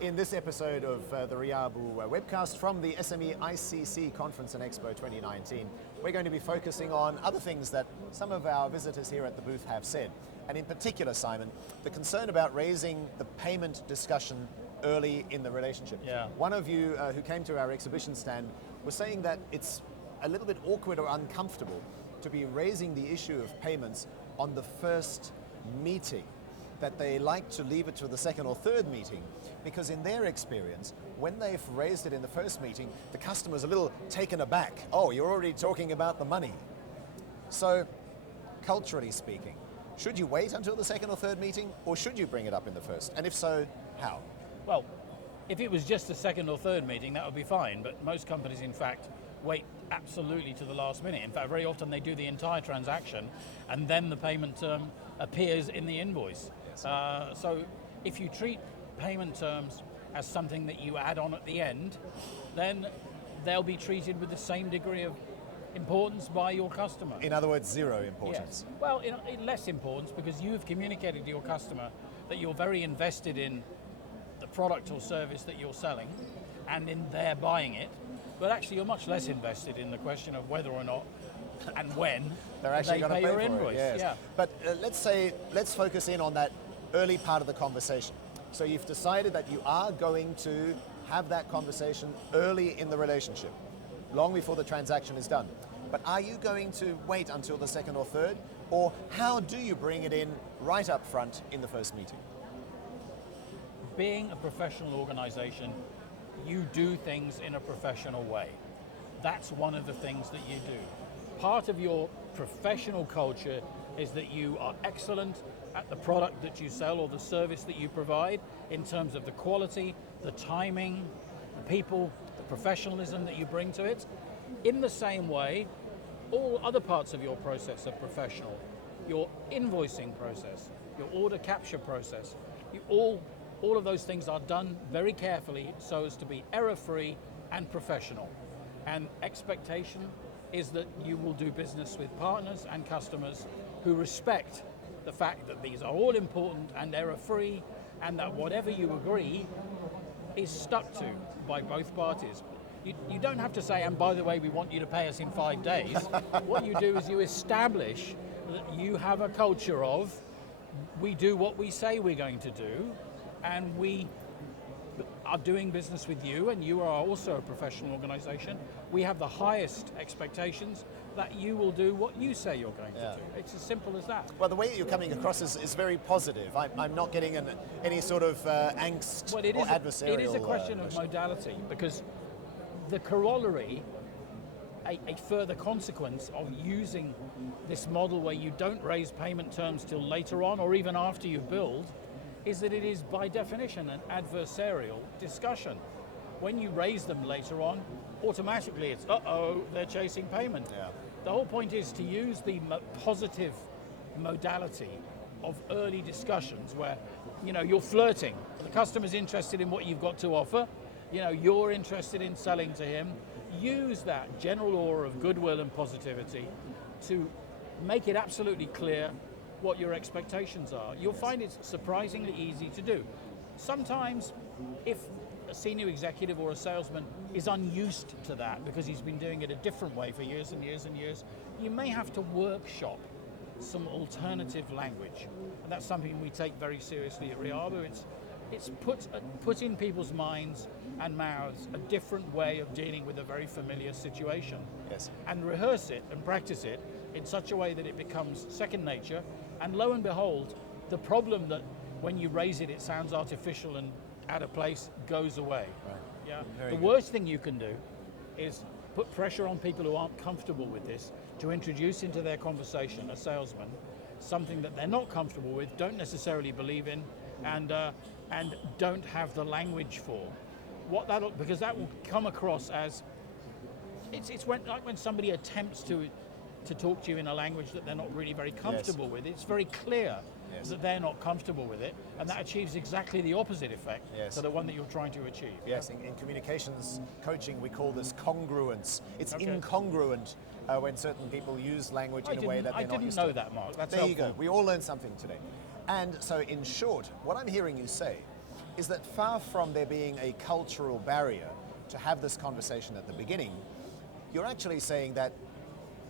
In this episode of the RIABU webcast from the SME ICC Conference and Expo 2019, we're going to be focusing on other things that some of our visitors here at the booth have said. And in particular, Simon, the concern about raising the payment discussion early in the relationship. Yeah. One of you who came to our exhibition stand was saying that it's a little bit awkward or uncomfortable to be raising the issue of payments on the first meeting, that they like to leave it to the second or third meeting, because in their experience, when they've raised it in the first meeting, the customer's a little taken aback. Oh, you're already talking about the money. So, culturally speaking, should you wait until the second or third meeting, or should you bring it up in the first? And if so, how? Well, if it was just the second or third meeting, that would be fine, but most companies, in fact, wait absolutely to the last minute. In fact, very often they do the entire transaction, and then the payment term appears in the invoice. Yes. So if you treat payment terms as something that you add on at the end, then they'll be treated with the same degree of importance by your customer. In other words, zero importance. Yes. Well, in less importance, because you've communicated to your customer that you're very invested in the product or service that you're selling and in their buying it, but actually you're much less invested in the question of whether or not and when they're actually going to pay your for invoice. It. Yes. Yeah. But let's focus in on that early part of the conversation. So you've decided that you are going to have that conversation early in the relationship, long before the transaction is done. But are you going to wait until the second or third, or how do you bring it in right up front in the first meeting? Being a professional organization, you do things in a professional way. That's one of the things that you do. Part of your professional culture is that you are excellent at the product that you sell or the service that you provide in terms of the quality, the timing, the people, the professionalism that you bring to it. In the same way, all other parts of your process are professional. Your invoicing process, your order capture process, all of those things are done very carefully so as to be error-free and professional. And expectation is that you will do business with partners and customers who respect the fact that these are all important and error-free, and that whatever you agree is stuck to by both parties. You don't have to say, and by the way, we want you to pay us in 5 days. What you do is you establish that you have a culture of, we do what we say we're going to do, and we are doing business with you, and you are also a professional organization. We have the highest expectations that you will do what you say you're going to do. It's as simple as that. Well, the way you're coming across is very positive. I'm not getting any sort of angst or adversarial. It is a question of modality, because the corollary, a further consequence of using this model where you don't raise payment terms till later on or even after you build, is that it is by definition an adversarial discussion. When you raise them later on, automatically it's, they're chasing payment. Yeah. The whole point is to use the positive modality of early discussions where, you're flirting. The customer's interested in what you've got to offer. You're interested in selling to him. Use that general aura of goodwill and positivity to make it absolutely clear what your expectations are. You'll find it's surprisingly easy to do. Sometimes, if a senior executive or a salesman is unused to that because he's been doing it a different way for years and years and years, you may have to workshop some alternative language. And that's something we take very seriously at RIABU. It's put in people's minds and mouths a different way of dealing with a very familiar situation. Yes. And rehearse it and practice it in such a way that it becomes second nature. And lo and behold, the problem that when you raise it, it sounds artificial and out of place goes away. Right. Yeah. Very The good. worst thing you can do is put pressure on people who aren't comfortable with this to introduce into their conversation, a salesman, something that they're not comfortable with, don't necessarily believe in, and don't have the language for. Because that will come across as it's like when somebody attempts to talk to you in a language that they're not really very comfortable with. It's very clear that they're not comfortable with it, and that achieves exactly the opposite effect to the one that you're trying to achieve. Yes, in communications coaching we call this congruence. It's incongruent when certain people use language in a way that they're not used to. I didn't know that, Mark. That's there helpful. you go. We all learned something today. And so in short, what I'm hearing you say is that far from there being a cultural barrier to have this conversation at the beginning, you're actually saying that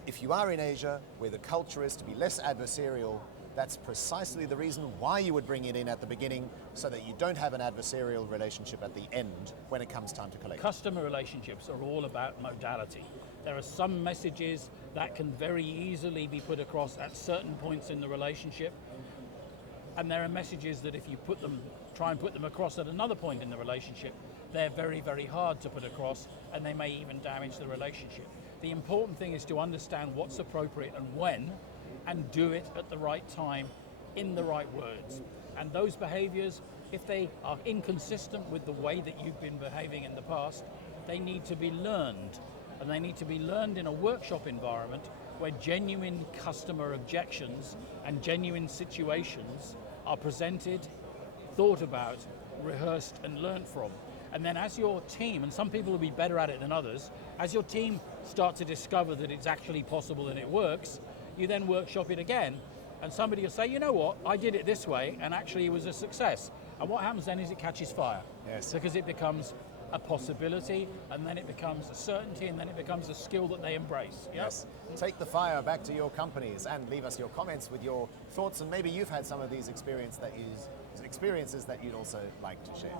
if you are in Asia, where the culture is to be less adversarial, that's precisely the reason why you would bring it in at the beginning, so that you don't have an adversarial relationship at the end when it comes time to collect. Customer relationships are all about modality. There are some messages that can very easily be put across at certain points in the relationship, and there are messages that if you try and put them across at another point in the relationship, they're very, very hard to put across, and they may even damage the relationship. The important thing is to understand what's appropriate and when, and do it at the right time, in the right words. And those behaviors, if they are inconsistent with the way that you've been behaving in the past, they need to be learned. And they need to be learned in a workshop environment where genuine customer objections and genuine situations are presented, thought about, rehearsed, and learned from. And then as your team, and some people will be better at it than others, as your team start to discover that it's actually possible and it works, you then workshop it again, and somebody will say, you know what, I did it this way, and actually it was a success. And what happens then is it catches fire. Yes. Because it becomes a possibility, and then it becomes a certainty, and then it becomes a skill that they embrace. Yep? Yes. Take the fire back to your companies and leave us your comments with your thoughts, and maybe you've had some of these experiences that you'd also like to share.